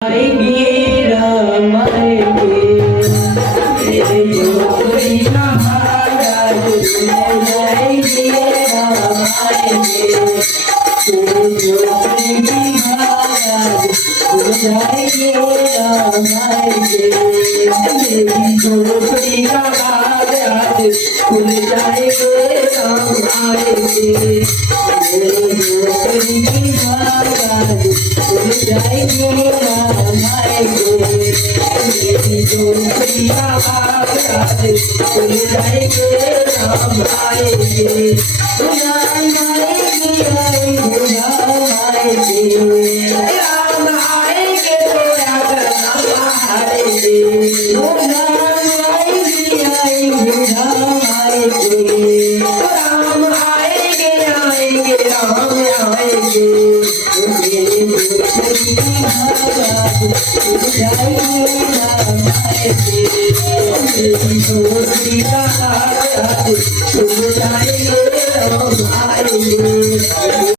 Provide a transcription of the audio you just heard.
आएंगे राम आएंगे मेरे झोपड़ी का महाराज खुल जाएंगे राम आएंगे तेरे झोपड़ी की महाराज खुल जाएंगे राम आएंगे मेरी झोपड़ी का महाराज खुल जाएंगे राम आएंगे मेरी झोपड़ी की महाराज खुल जाएंगे राम आएंगे मेरी झोपड़ी का महाराज खुल जाएंगे राम आएंगे राम आएंगे राम आएंगे राम आएंगे राम आएंगे राम आएंगे राम आएंगे राम आएंगे आएंगे राम आएंगे मेरे झोपड़ी की महाराज खुल जाएंगे राम आएंगे मेरी झोपड़ी का महाराज खुल जाएंगे राम आएंगे।